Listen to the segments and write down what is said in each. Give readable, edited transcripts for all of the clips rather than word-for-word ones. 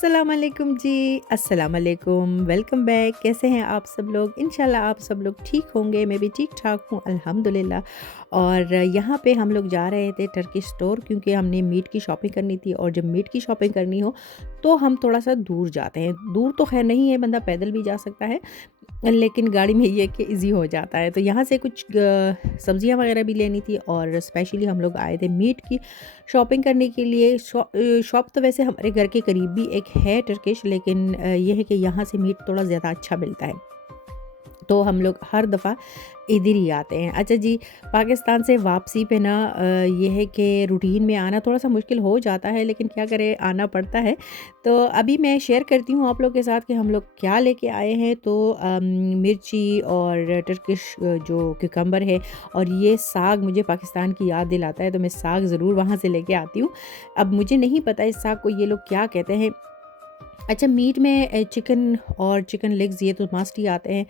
अस्सलाम वालेकुम जी, अस्सलाम वालेकुम, वेलकम बैक। कैसे हैं आप सब लोग? इंशाल्लाह आप सब लोग ठीक होंगे, मैं भी ठीक-ठाक हूँ अल्हम्दुलिल्लाह। और यहाँ पे हम लोग जा रहे थे टर्किश स्टोर क्योंकि हमने मीट की शॉपिंग करनी थी और जब मीट की शॉपिंग करनी हो, तो हम थोड़ा-सा दूर जाते हैं। दूर तो ख़ैर नहीं है, बंदा पैदल भी जा सकता है, लेकिन गाड़ी में ये है कि ईज़ी हो जाता है। तो यहाँ से कुछ सब्ज़ियाँ वग़ैरह भी लेनी थी और स्पेशली हम लोग आए थे मीट की शॉपिंग करने के लिए। शॉप तो वैसे हमारे घर के करीब भी एक है टर्किश, लेकिन ये है कि यहाँ से मीट थोड़ा ज़्यादा अच्छा मिलता है। तो हम लोग हर दफ़ा इधर ही आते हैं। अच्छा जी, पाकिस्तान से वापसी पे ना ये है कि रूटीन में आना थोड़ा-सा मुश्किल हो जाता है, लेकिन क्या करें, आना पड़ता है। तो अभी मैं शेयर करती हूँ आप लोग के साथ कि हम लोग क्या लेके आए हैं। तो मिर्ची और टर्किश जो क्यूकम्बर है और ये साग मुझे पाकिस्तान की याद दिलाता है, तो मैं साग ज़रूर वहाँ से लेके आती हूँ। अब मुझे नहीं पता इस साग को ये लोग क्या कहते हैं। अच्छा, मीट में चिकन और चिकन लेग्स ये तो मस्ट ही आते हैं,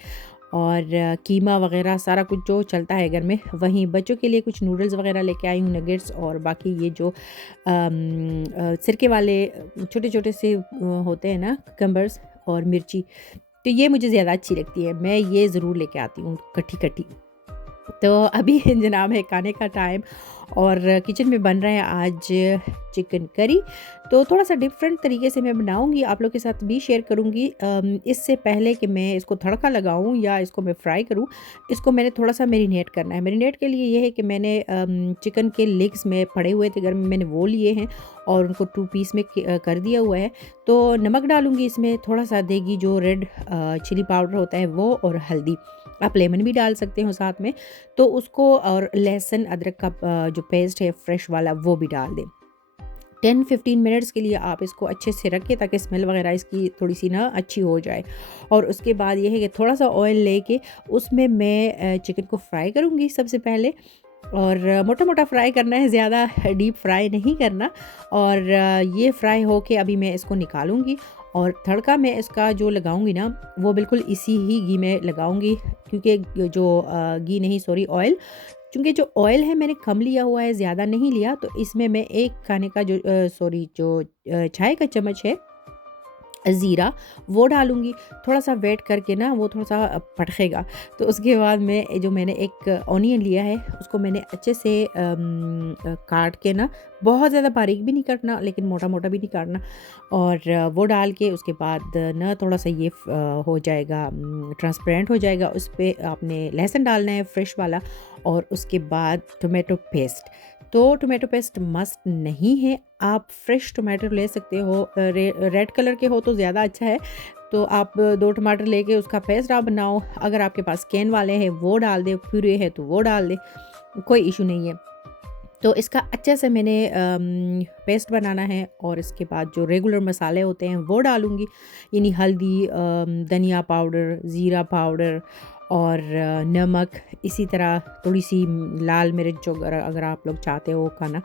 और कीमा वग़ैरह सारा कुछ जो चलता है घर में। वहीं बच्चों के लिए कुछ नूडल्स वग़ैरह लेके आई हूँ, नगेट्स, और बाकी ये जो सिरके वाले छोटे-छोटे से होते हैं ना ककम्बर्स और मिर्ची, तो ये मुझे ज़्यादा अच्छी लगती है। मैं ये ज़रूर लेके आती हूँ कटी-कटी। तो अभी जनाब है खाने का टाइम, और किचन में बन रहा है आज चिकन करी। तो थोड़ा-सा डिफरेंट तरीके से मैं बनाऊँगी, आप लोग के साथ भी शेयर करूँगी। इससे पहले कि मैं इसको तड़का लगाऊँ या इसको मैं फ्राई करूँ, इसको मैंने थोड़ा-सा मैरिनेट करना है। मैरिनेट के लिए ये है कि मैंने चिकन के लेग्स में पड़े हुए थे घर में, मैंने वो लिए हैं और उनको 2 पीस में कर दिया हुआ है। तो नमक डालूँगी इसमें, थोड़ा-सा देगी जो रेड चिली पाउडर होता है वो, और हल्दी। आप लेमन भी डाल सकते हो साथ में। तो उसको, और लहसुन अदरक का जो पेस्ट है फ्रेश वाला, वो भी डाल दें। 10-15 मिनट्स के लिए आप इसको अच्छे से रखें ताकि स्मेल वगैरह इसकी थोड़ी-सी ना अच्छी हो जाए। और उसके बाद ये है कि थोड़ा-सा ऑयल लेके उसमें मैं चिकन को फ्राई करूँगी सबसे पहले, और मोटा-मोटा फ्राई करना है, ज़्यादा डीप फ्राई नहीं करना। और ये फ्राई होके अभी मैं इसको निकालूँगी, और तड़का मैं इसका जो लगाऊँगी ना, वो बिल्कुल इसी ही घी में लगाऊँगी, क्योंकि जो घी नहीं, सॉरी, ऑयल। चूँकि जो ऑयल है मैंने कम लिया हुआ है, ज़्यादा नहीं लिया, तो इसमें मैं 1 खाने का जो सॉरी जो चाय का चम्मच है ज़ीरा, वो डालूँगी। थोड़ा-सा वेट करके ना वो थोड़ा-सा पड़केगा, तो उसके बाद मैं जो मैंने एक ऑनियन लिया है उसको मैंने अच्छे से काट के ना, बहुत ज़्यादा बारीक भी नहीं काटना लेकिन मोटा-मोटा भी नहीं काटना, और वो डाल के उसके बाद ना थोड़ा-सा ये हो जाएगा, ट्रांसपेरेंट हो जाएगा। उस पे आपने लहसुन डालना है फ्रेश वाला, और उसके बाद टोमेटो पेस्ट। तो टोमेटो पेस्ट मस्ट नहीं है, आप फ्रेश टोमेटो ले सकते हो, रेड कलर के हो तो ज़्यादा अच्छा है। तो आप 2 टमाटर लेके उसका पेस्ट आप बनाओ, अगर आपके पास कैन वाले हैं वो डाल दें, प्यूरी है तो वो डाल दें, कोई इशू नहीं है। तो इसका अच्छे से मैंने पेस्ट बनाना है, और इसके बाद जो रेगुलर मसाले होते हैं वो डालूँगी, यानी हल्दी, धनिया पाउडर, ज़ीरा पाउडर, और नमक, इसी तरह थोड़ी-सी लाल मिर्च जो अगर अगर आप लोग चाहते हो खाना,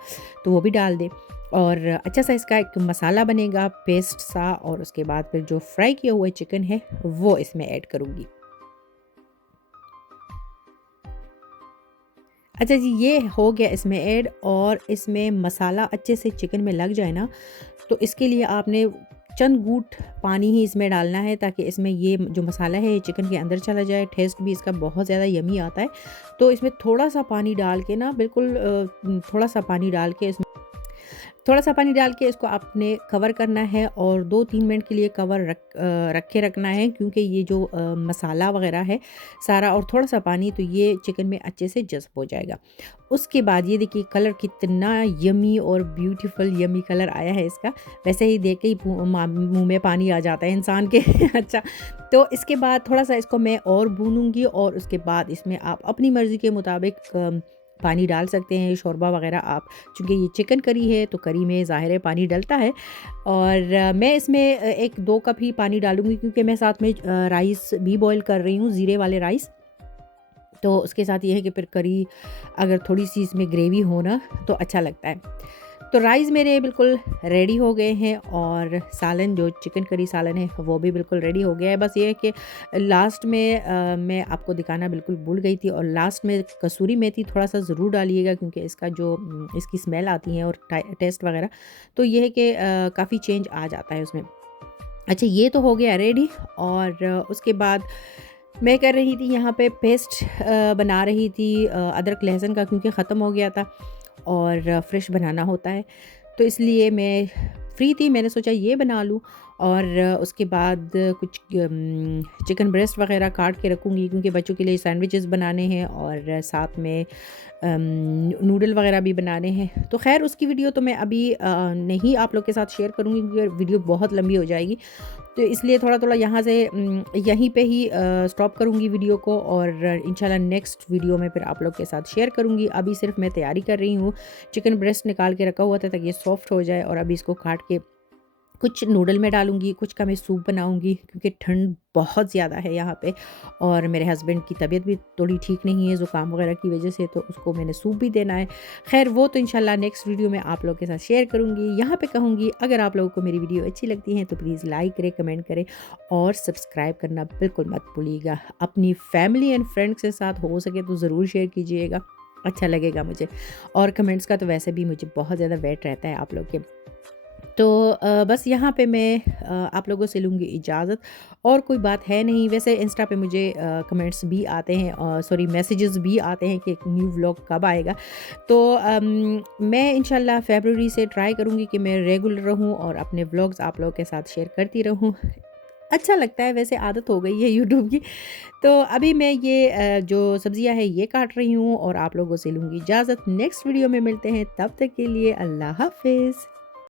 तो वो भी डाल दें। और अच्छा सा इसका एक मसाला बनेगा पेस्ट सा, और उसके बाद फिर जो फ्राई किया हुआ चिकन है वो इसमें ऐड करूँगी। अच्छा जी, ये हो गया इसमें ऐड, और इसमें मसाला अच्छे से चिकन में लग जाए ना, तो इसके लिए आपने चंद घूँट पानी ही इसमें डालना है, ताकि इसमें ये जो मसाला है ये चिकन के अंदर चला जाए, टेस्ट भी इसका बहुत ज़्यादा यम्मी आता है। तो इसमें थोड़ा-सा पानी डाल के ना, बिल्कुल थोड़ा-सा पानी डाल के इसमें, थोड़ा-सा पानी डाल के इसको आपने कवर करना है, और 2-3 मिनट के लिए कवर रख के रखना है, क्योंकि ये जो मसाला वग़ैरह है सारा, और थोड़ा-सा पानी, तो ये चिकन में अच्छे से जज़्ब हो जाएगा। उसके बाद ये देखिए कलर कितना यम्मी और ब्यूटीफुल यम्मी कलर आया है इसका। वैसे ही देख के ही मुँह में पानी आ जाता है इंसान के। अच्छा, तो इसके बाद थोड़ा-सा इसको मैं और भूनूँगी, और उसके बाद इसमें आप अपनी मर्ज़ी के मुताबिक पानी डाल सकते हैं, शोरबा वग़ैरह आप, चूँकि ये चिकन करी है तो करी में ज़ाहिर है पानी डलता है। और मैं इसमें 1-2 कप ही पानी डालूँगी, क्योंकि मैं साथ में राइस भी बॉयल कर रही हूँ, ज़ीरे वाले राइस। तो उसके साथ ये है कि फिर करी अगर थोड़ी-सी इसमें ग्रेवी हो ना, तो अच्छा लगता है। तो राइस मेरे बिल्कुल रेडी हो गए हैं, और सालन, जो चिकन करी सालन है वो भी बिल्कुल रेडी हो गया है। बस ये है कि लास्ट में मैं आपको दिखाना बिल्कुल भूल गई थी, और लास्ट में कसूरी मेथी थोड़ा-सा ज़रूर डालिएगा, क्योंकि इसका जो इसकी स्मेल आती है और टेस्ट वगैरह, तो ये है कि काफ़ी चेंज आ जाता है उसमें। अच्छा, ये तो हो गया रेडी। और उसके बाद मैं कर रही थी यहाँ पे पेस्ट बना रही थी अदरक लहसुन का, क्योंकि ख़त्म हो गया था और फ्रेश बनाना होता है। तो इसलिए मैं फ्री थी, मैंने सोचा ये बना लूँ। और उसके बाद कुछ चिकन ब्रेस्ट वग़ैरह काट के रखूँगी, क्योंकि बच्चों के लिए सैंडविचेस बनाने हैं और साथ में नूडल वग़ैरह भी बनाने हैं। तो ख़ैर उसकी वीडियो तो मैं अभी नहीं आप लोग के साथ शेयर करूँगी, क्योंकि वीडियो बहुत लंबी हो जाएगी। तो इसलिए थोड़ा-थोड़ा यहाँ से यहीं पे ही स्टॉप करूँगी वीडियो को, और इंशाल्लाह नेक्स्ट वीडियो में फिर आप लोग के साथ शेयर करूँगी। अभी सिर्फ़ मैं तैयारी कर रही हूँ। चिकन ब्रेस्ट निकाल के रखा हुआ था ताकि ये सॉफ्ट हो जाए, और अभी इसको काट के कुछ नूडल में डालूँगी, कुछ का मैं सूप बनाऊँगी, क्योंकि ठंड बहुत ज़्यादा है यहाँ पे, और मेरे हस्बैंड की तबीयत भी थोड़ी ठीक नहीं है ज़ुकाम वगैरह की वजह से, तो उसको मैंने सूप भी देना है। ख़ैर वो तो इंशाल्लाह नेक्स्ट वीडियो में आप लोगों के साथ शेयर करूँगी। यहाँ पे कहूँगी, अगर आप लोगों को मेरी वीडियो अच्छी लगती है तो प्लीज़ लाइक करें, कमेंट करें और सब्सक्राइब करना बिल्कुल मत भूलिएगा। अपनी फैमिली एंड फ्रेंड्स के साथ हो सके तो ज़रूर शेयर कीजिएगा, अच्छा लगेगा मुझे। और कमेंट्स का तो वैसे भी मुझे बहुत ज़्यादा वेट रहता है आप लोग के। तो बस यहाँ पे मैं आप लोगों से लूँगी इजाज़त, और कोई बात है नहीं। वैसे इंस्टा पे मुझे कमेंट्स भी आते हैं, और सॉरी मैसेजेस भी आते हैं कि एक न्यू व्लॉग कब आएगा। तो मैं इंशाल्लाह फ़रवरी से ट्राई करूँगी कि मैं रेगुलर रहूँ और अपने व्लॉग्स आप लोगों के साथ शेयर करती रहूँ। अच्छा लगता है, वैसे आदत हो गई है यूट्यूब की। तो अभी मैं ये जो सब्ज़ियाँ हैं ये काट रही हूँ, और आप लोगों से लूँगी इजाज़त। नेक्स्ट वीडियो में मिलते हैं, तब तक के लिए अल्लाह हाफ़िज़।